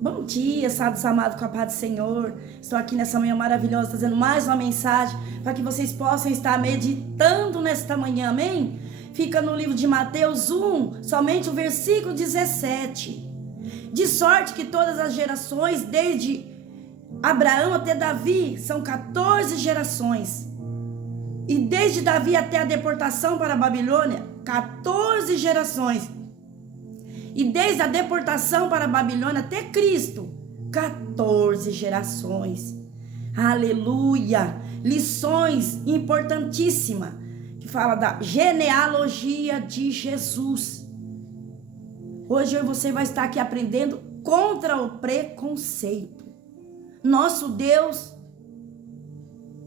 Bom dia, sábios amados, com a paz do Senhor. Estou aqui nessa manhã maravilhosa, trazendo mais uma mensagem para que vocês possam estar meditando nesta manhã, amém? Fica no livro de Mateus 1, somente o versículo 17. De sorte que todas as gerações, desde Abraão até Davi, são 14 gerações. E desde Davi até a deportação para a Babilônia, 14 gerações. E desde a deportação para a Babilônia até Cristo, 14 gerações. Aleluia! Lições importantíssimas, que fala da genealogia de Jesus. Hoje você vai estar aqui aprendendo contra o preconceito. Nosso Deus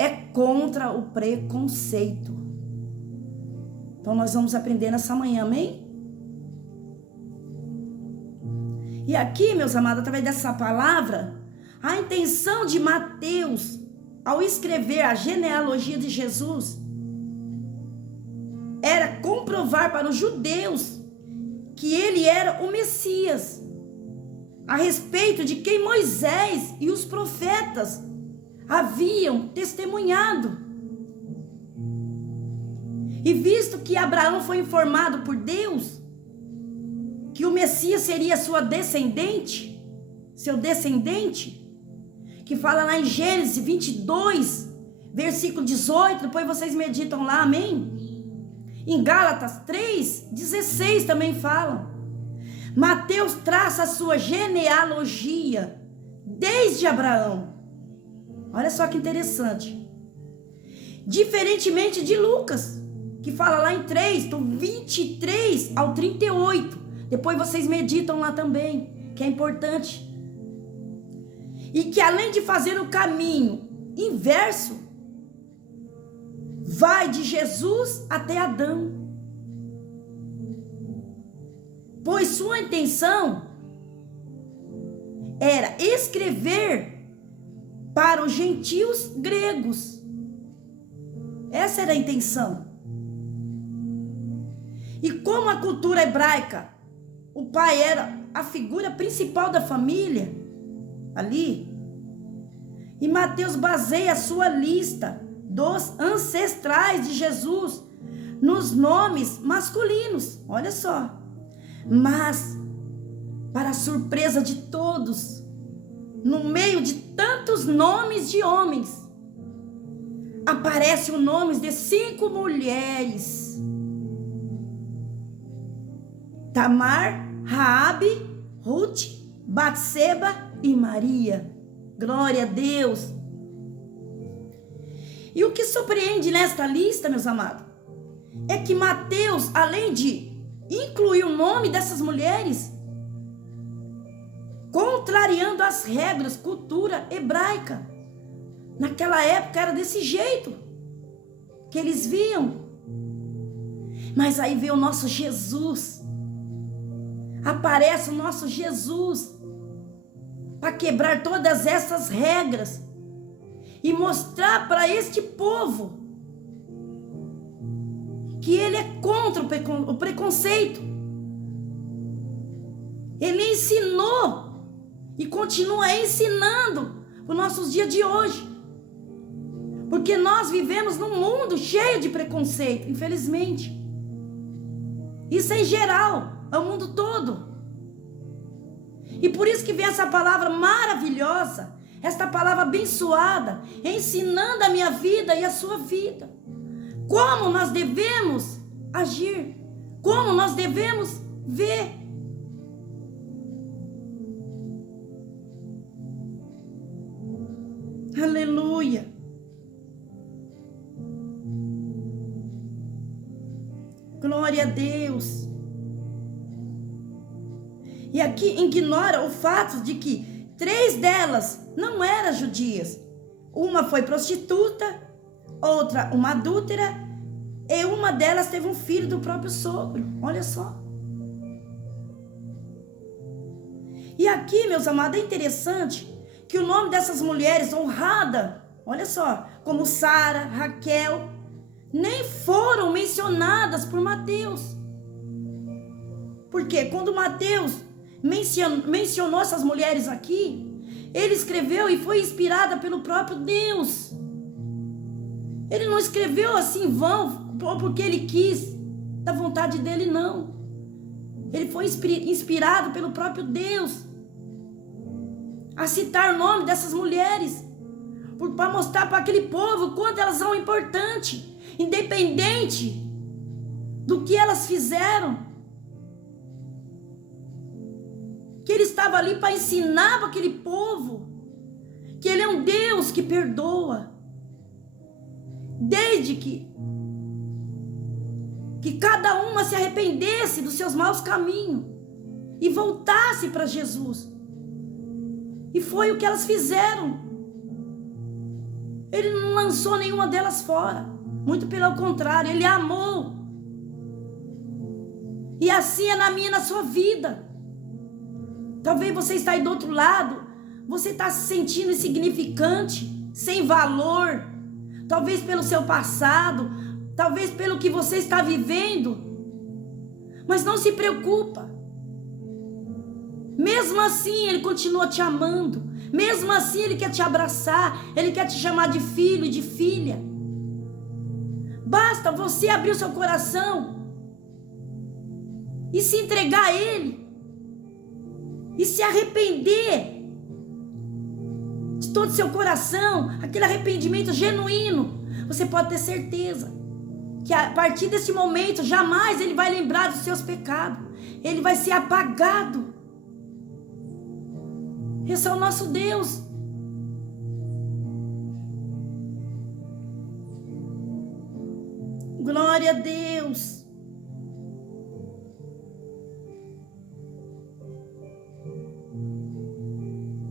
é contra o preconceito. Então nós vamos aprender nessa manhã, amém? E aqui, meus amados, através dessa palavra, a intenção de Mateus, ao escrever a genealogia de Jesus, era comprovar para os judeus que ele era o Messias, a respeito de quem Moisés e os profetas haviam testemunhado. E visto que Abraão foi informado por Deus que o Messias seria seu descendente, que fala lá em Gênesis 22, versículo 18, depois vocês meditam lá, amém? Em Gálatas 3, 16 também fala. Mateus traça a sua genealogia desde Abraão. Olha só que interessante. Diferentemente de Lucas, que fala lá em 3, do 23 ao 38. Depois vocês meditam lá também, que é importante. E que além de fazer o caminho inverso, vai de Jesus até Adão. Pois sua intenção era escrever para os gentios gregos. Essa era a intenção. E como a cultura hebraica, o pai era a figura principal da família ali, e Mateus baseia a sua lista dos ancestrais de Jesus nos nomes masculinos. Olha só. Mas, para a surpresa de todos, no meio de tantos nomes de homens, aparece o nome de 5 mulheres: Tamar, Raabe, Ruth, Batseba e Maria. Glória a Deus. E o que surpreende nesta lista, meus amados, é que Mateus, além de incluir o nome dessas mulheres, contrariando as regras, cultura hebraica, naquela época era desse jeito que eles viam. Mas aí veio o nosso Jesus, aparece o nosso Jesus para quebrar todas essas regras e mostrar para este povo que ele é contra o preconceito. Ele ensinou e continua ensinando para os nossos dias de hoje, porque nós vivemos num mundo cheio de preconceito, infelizmente. Isso é em geral, é o mundo todo. E por isso que vem essa palavra maravilhosa, esta palavra abençoada, ensinando a minha vida e a sua vida. Como nós devemos agir, como nós devemos ver. Aleluia. Glória a Deus. E aqui ignora o fato de que 3 delas não eram judias. Uma foi prostituta, outra uma adúltera, e uma delas teve um filho do próprio sogro. Olha só. E aqui, meus amados, é interessante que o nome dessas mulheres honradas, olha só, como Sara, Raquel, nem foram mencionadas por Mateus. Porque quando Mateus mencionou essas mulheres aqui, ele escreveu e foi inspirada pelo próprio Deus. Ele não escreveu assim em vão, porque ele quis, da vontade dele, não. Ele foi inspirado pelo próprio Deus a citar o nome dessas mulheres, para mostrar para aquele povo o quanto elas são importantes, independente do que elas fizeram. Que ele estava ali para ensinar para aquele povo que ele é um Deus que perdoa, desde que cada uma se arrependesse dos seus maus caminhos e voltasse para Jesus. E foi o que elas fizeram. Ele não lançou nenhuma delas fora, muito pelo contrário, ele amou. E assim é na minha e na sua vida. Talvez você está aí do outro lado, você está se sentindo insignificante, sem valor, talvez pelo seu passado, talvez pelo que você está vivendo, mas não se preocupa. Mesmo assim ele continua te amando, mesmo assim ele quer te abraçar, ele quer te chamar de filho e de filha. Basta você abrir o seu coração e se entregar a ele, e se arrepender de todo o seu coração, aquele arrependimento genuíno. Você pode ter certeza que a partir desse momento jamais ele vai lembrar dos seus pecados, ele vai ser apagado. Esse é o nosso Deus. Glória a Deus.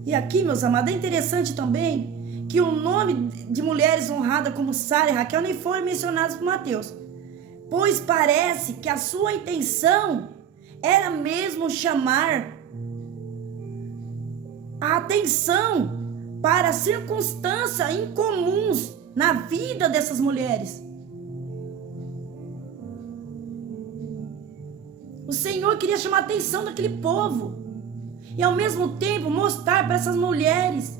E aqui, meus amados, é interessante também que o nome de mulheres honradas como Sara e Raquel nem foram mencionados por Mateus, pois parece que a sua intenção era mesmo chamar a atenção para circunstâncias incomuns na vida dessas mulheres. O Senhor queria chamar a atenção daquele povo e ao mesmo tempo mostrar para essas mulheres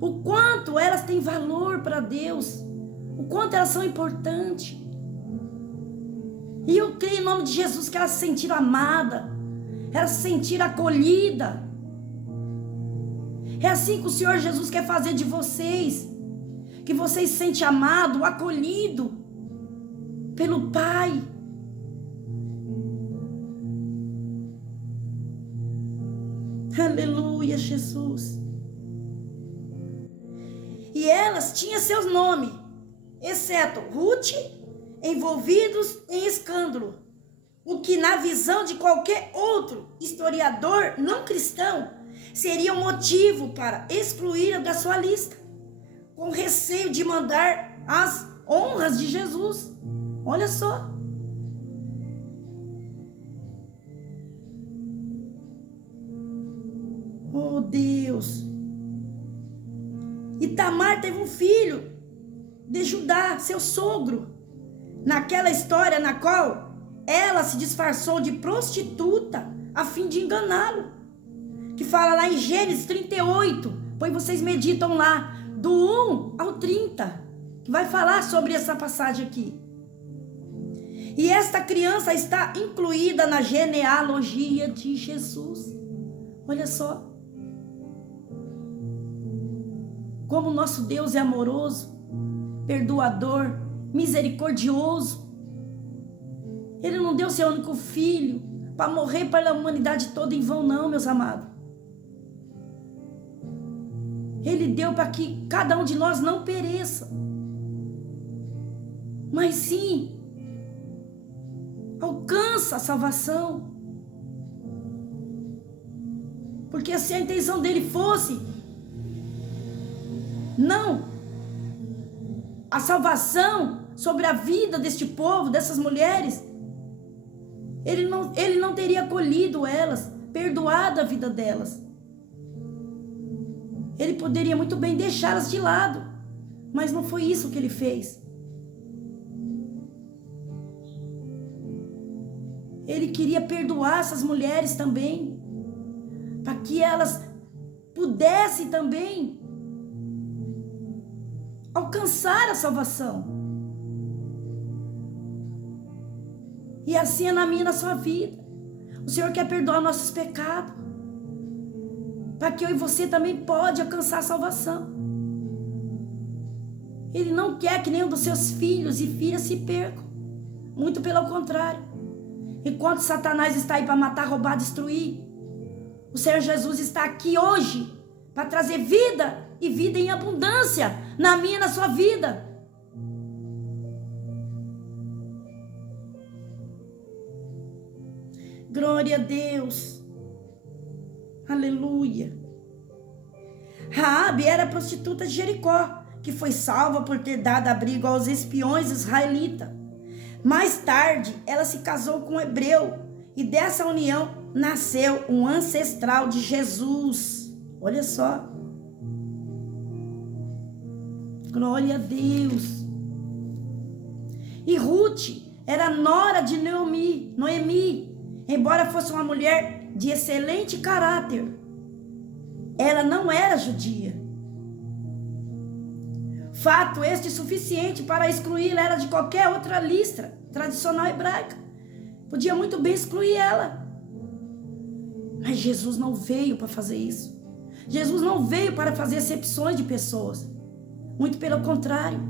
o quanto elas têm valor para Deus, o quanto elas são importantes. E eu creio em nome de Jesus que elas se sentiram amadas, elas se sentiram acolhidas. É assim que o Senhor Jesus quer fazer de vocês, que vocês se sentem amados, acolhidos pelo Pai. Aleluia, Jesus. E elas tinham seus nomes, exceto Ruth, envolvidos em escândalo, o que na visão de qualquer outro historiador não cristão seria um motivo para excluir da sua lista, com receio de mandar as honras de Jesus. Olha só. Oh Deus. E Tamar teve um filho de Judá, seu sogro, naquela história na qual ela se disfarçou de prostituta a fim de enganá-lo, que fala lá em Gênesis 38, pois vocês meditam lá, do 1 ao 30, que vai falar sobre essa passagem aqui. E esta criança está incluída na genealogia de Jesus. Olha só. Como o nosso Deus é amoroso, perdoador, misericordioso. Ele não deu seu único filho para morrer pela humanidade toda em vão, não, meus amados. Ele deu para que cada um de nós não pereça, mas sim alcança a salvação. Porque se a intenção dele fosse não a salvação sobre a vida deste povo, dessas mulheres, ele não teria acolhido elas, perdoado a vida delas. Ele poderia muito bem deixá-las de lado, mas não foi isso que ele fez. Ele queria perdoar essas mulheres também, para que elas pudessem também alcançar a salvação. E assim é na minha e na sua vida. O Senhor quer perdoar nossos pecados, para que eu e você também pode alcançar a salvação. Ele não quer que nenhum dos seus filhos e filhas se percam. Muito pelo contrário. Enquanto Satanás está aí para matar, roubar, destruir, o Senhor Jesus está aqui hoje para trazer vida e vida em abundância na minha e na sua vida. Glória a Deus. Aleluia. Raabe era prostituta de Jericó, que foi salva por ter dado abrigo aos espiões israelitas. Mais tarde, ela se casou com um hebreu, e dessa união nasceu um ancestral de Jesus. Olha só. Glória a Deus. E Ruth era nora de Noemi. Embora fosse uma mulher de excelente caráter, ela não era judia. Fato este suficiente para excluir ela de qualquer outra lista tradicional hebraica. Podia muito bem excluir ela. Mas Jesus não veio para fazer isso. Jesus não veio para fazer acepções de pessoas. Muito pelo contrário.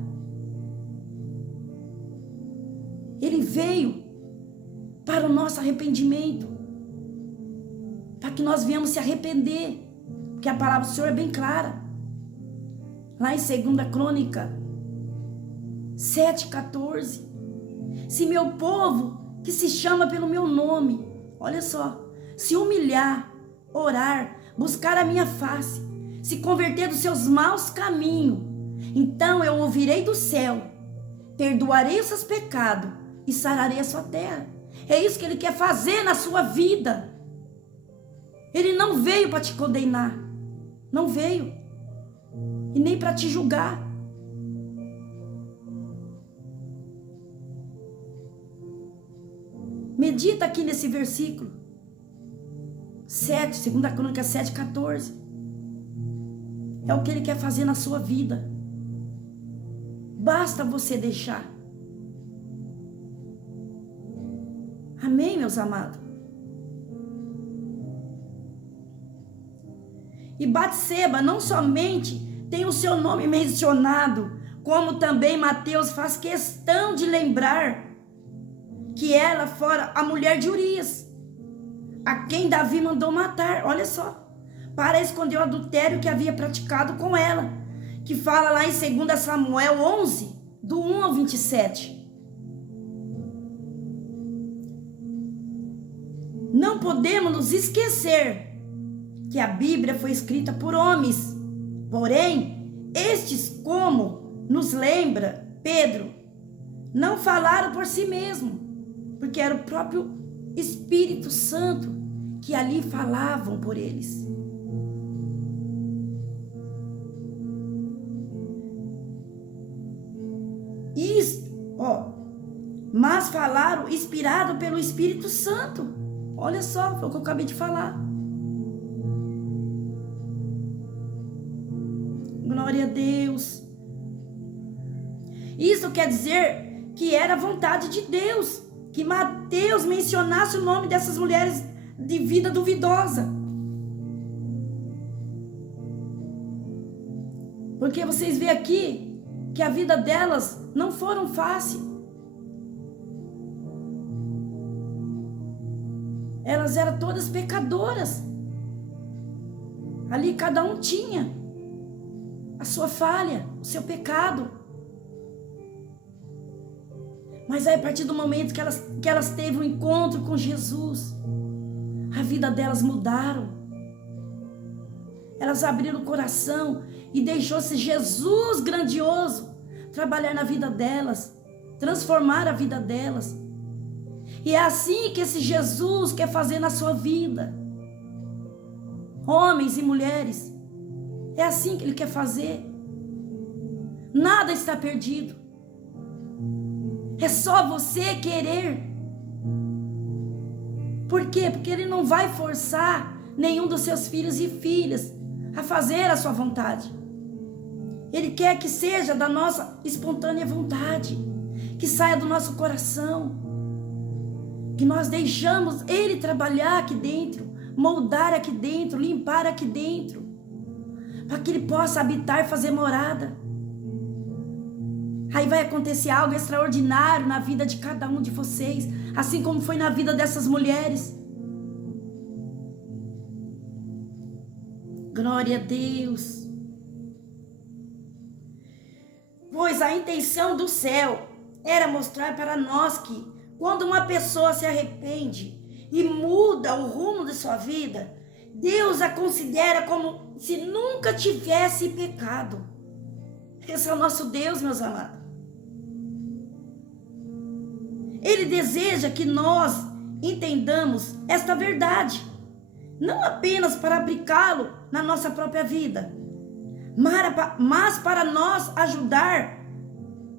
Ele veio para o nosso arrependimento, para que nós venhamos se arrepender, porque a palavra do Senhor é bem clara. Lá em 2 Crônica 7,14, se meu povo, que se chama pelo meu nome, olha só, se humilhar, orar, buscar a minha face, se converter dos seus maus caminhos, então eu ouvirei do céu, perdoarei os seus pecados e sararei a sua terra. É isso que Ele quer fazer na sua vida. Ele não veio para te condenar, não veio, e nem para te julgar. Medita aqui nesse versículo 7, 2 Crônica 7,14. É o que Ele quer fazer na sua vida. Basta você deixar. Amém, meus amados? E Batseba não somente tem o seu nome mencionado, como também Mateus faz questão de lembrar que ela fora a mulher de Urias, a quem Davi mandou matar, olha só, para esconder o adultério que havia praticado com ela, que fala lá em 2 Samuel 11, do 1 ao 27. Não podemos nos esquecer que a Bíblia foi escrita por homens, porém, estes, como nos lembra Pedro, não falaram por si mesmo, porque era o próprio Espírito Santo que ali falavam por eles. Isto, mas falaram inspirado pelo Espírito Santo. Olha só, foi o que eu acabei de falar. Glória a Deus. Isso quer dizer que era a vontade de Deus que Mateus mencionasse o nome dessas mulheres de vida duvidosa. Porque vocês veem aqui que a vida delas não foram fácil. Elas eram todas pecadoras. Ali cada um tinha a sua falha, o seu pecado. Mas aí, a partir do momento que elas teve um encontro com Jesus, a vida delas mudaram. Elas abriram o coração e deixou-se Jesus grandioso trabalhar na vida delas, transformar a vida delas. E é assim que esse Jesus quer fazer na sua vida. Homens e mulheres, é assim que Ele quer fazer. Nada está perdido. É só você querer. Por quê? Porque Ele não vai forçar nenhum dos seus filhos e filhas a fazer a sua vontade. Ele quer que seja da nossa espontânea vontade, que saia do nosso coração, que nós deixamos Ele trabalhar aqui dentro, moldar aqui dentro, limpar aqui dentro, para que Ele possa habitar e fazer morada. Aí vai acontecer algo extraordinário na vida de cada um de vocês, assim como foi na vida dessas mulheres. Glória a Deus. Pois a intenção do céu era mostrar para nós que, quando uma pessoa se arrepende e muda o rumo de sua vida, Deus a considera como se nunca tivesse pecado. Esse é o nosso Deus, meus amados. Ele deseja que nós entendamos esta verdade, não apenas para aplicá-lo na nossa própria vida, mas para nós ajudar a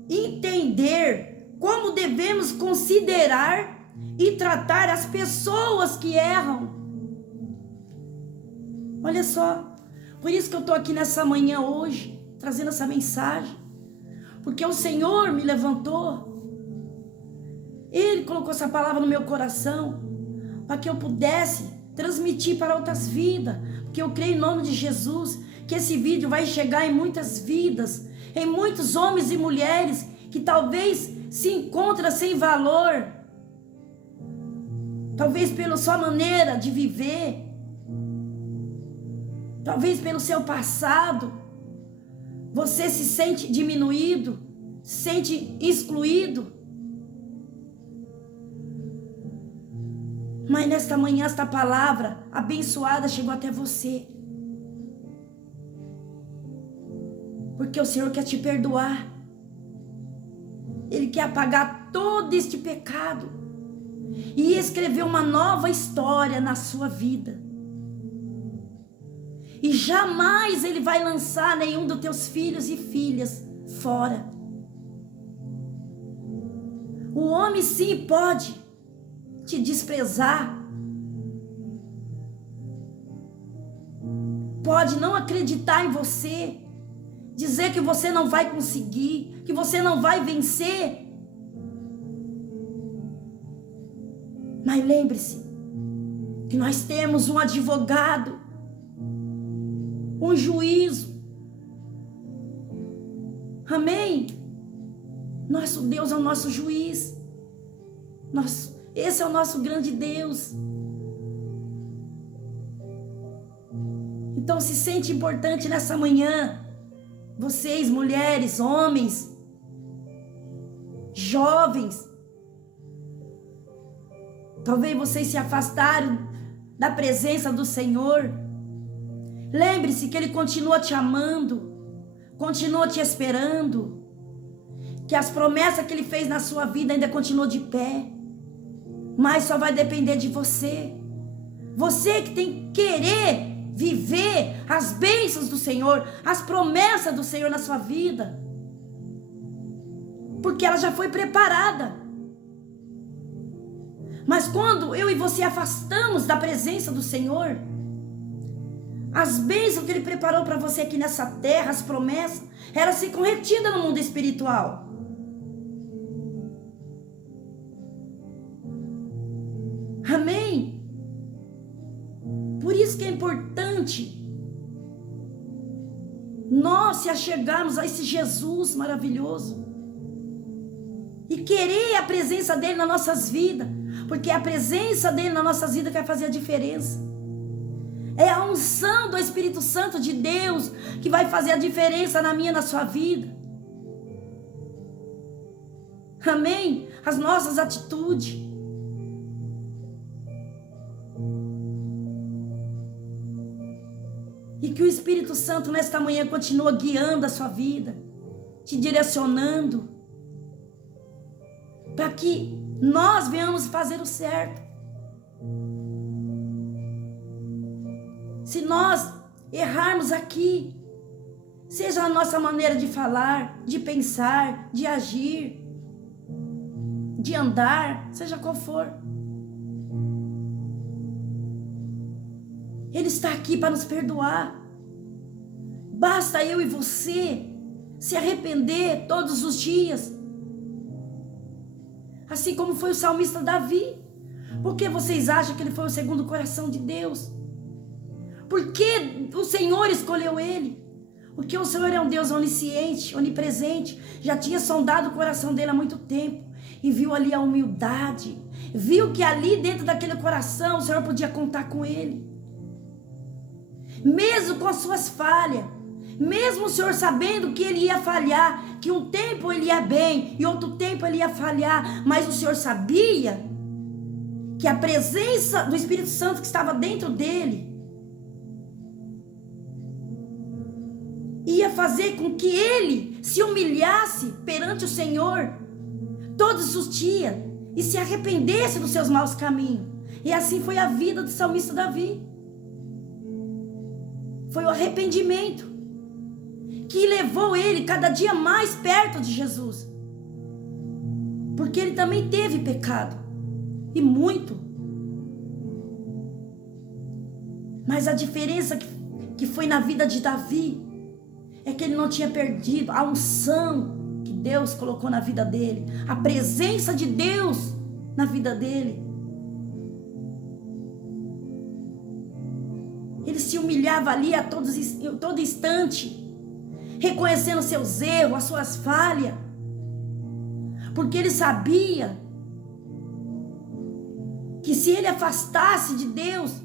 entender como devemos considerar e tratar as pessoas que erram. Olha só, por isso que eu estou aqui nessa manhã hoje, trazendo essa mensagem, porque o Senhor me levantou, Ele colocou essa palavra no meu coração, para que eu pudesse transmitir para outras vidas, porque eu creio em nome de Jesus, que esse vídeo vai chegar em muitas vidas, em muitos homens e mulheres, que talvez se encontram sem valor, talvez pela sua maneira de viver, talvez pelo seu passado, você se sente diminuído, se sente excluído. Mas nesta manhã, esta palavra abençoada chegou até você. Porque o Senhor quer te perdoar. Ele quer apagar todo este pecado e escrever uma nova história na sua vida. E jamais Ele vai lançar nenhum dos teus filhos e filhas fora. O homem sim pode te desprezar, pode não acreditar em você, dizer que você não vai conseguir, que você não vai vencer. Mas lembre-se que nós temos um advogado, um juízo. Amém? Nosso Deus é o nosso juiz. Esse é o nosso grande Deus. Então se sente importante nessa manhã, vocês, mulheres, homens, jovens, talvez vocês se afastaram da presença do Senhor. Lembre-se que Ele continua te amando, continua te esperando, que as promessas que Ele fez na sua vida ainda continuam de pé, mas só vai depender de você. Você que tem que querer viver as bênçãos do Senhor, as promessas do Senhor na sua vida, porque ela já foi preparada. Mas quando eu e você afastamos da presença do Senhor, as bênçãos que Ele preparou para você aqui nessa terra, as promessas, elas ficam retidas no mundo espiritual. Amém? Por isso que é importante nós se achegarmos a esse Jesus maravilhoso e querer a presença dEle nas nossas vidas, porque é a presença dEle nas nossas vidas que vai fazer a diferença. É a unção do Espírito Santo de Deus que vai fazer a diferença na minha e na sua vida. Amém? As nossas atitudes. E que o Espírito Santo nesta manhã continua guiando a sua vida, te direcionando, para que nós venhamos fazer o certo. Se nós errarmos aqui, seja a nossa maneira de falar, de pensar, de agir, de andar, seja qual for, Ele está aqui para nos perdoar. Basta eu e você se arrepender todos os dias. Assim como foi o salmista Davi. Por que vocês acham que ele foi o segundo coração de Deus? Por que o Senhor escolheu ele? Porque o Senhor é um Deus onisciente, onipresente. Já tinha sondado o coração dele há muito tempo. E viu ali a humildade. Viu que ali dentro daquele coração o Senhor podia contar com ele. Mesmo com as suas falhas. Mesmo o Senhor sabendo que ele ia falhar. Que um tempo ele ia bem e outro tempo ele ia falhar. Mas o Senhor sabia que a presença do Espírito Santo que estava dentro dele ia fazer com que ele se humilhasse perante o Senhor todos os dias e se arrependesse dos seus maus caminhos. E assim foi a vida do salmista Davi. Foi o arrependimento que levou ele cada dia mais perto de Jesus. Porque ele também teve pecado. E muito. Mas a diferença que foi na vida de Davi é que ele não tinha perdido a unção que Deus colocou na vida dele, a presença de Deus na vida dele. Ele se humilhava ali a todo instante, reconhecendo seus erros, as suas falhas, porque ele sabia que se ele afastasse de Deus,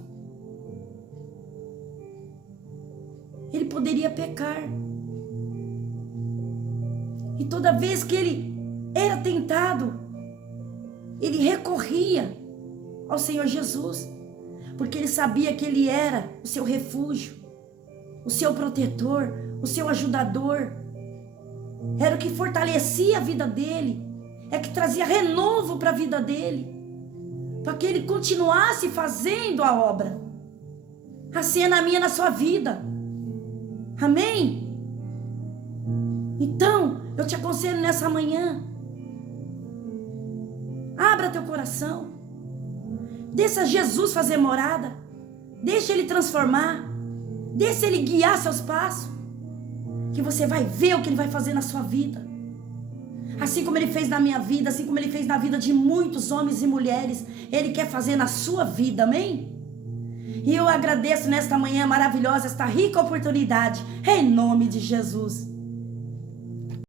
ele poderia pecar. E toda vez que ele era tentado, ele recorria ao Senhor Jesus, porque ele sabia que ele era o seu refúgio, o seu protetor, o seu ajudador. Era o que fortalecia a vida dele, é que trazia renovo para a vida dele, para que ele continuasse fazendo a obra. Assim é na minha, na sua vida. Amém? Então, eu te aconselho nessa manhã, abra teu coração, deixa Jesus fazer morada, deixa Ele transformar, deixa Ele guiar seus passos, que você vai ver o que Ele vai fazer na sua vida. Assim como Ele fez na minha vida, assim como Ele fez na vida de muitos homens e mulheres, Ele quer fazer na sua vida, amém? E eu agradeço nesta manhã maravilhosa, esta rica oportunidade, em nome de Jesus.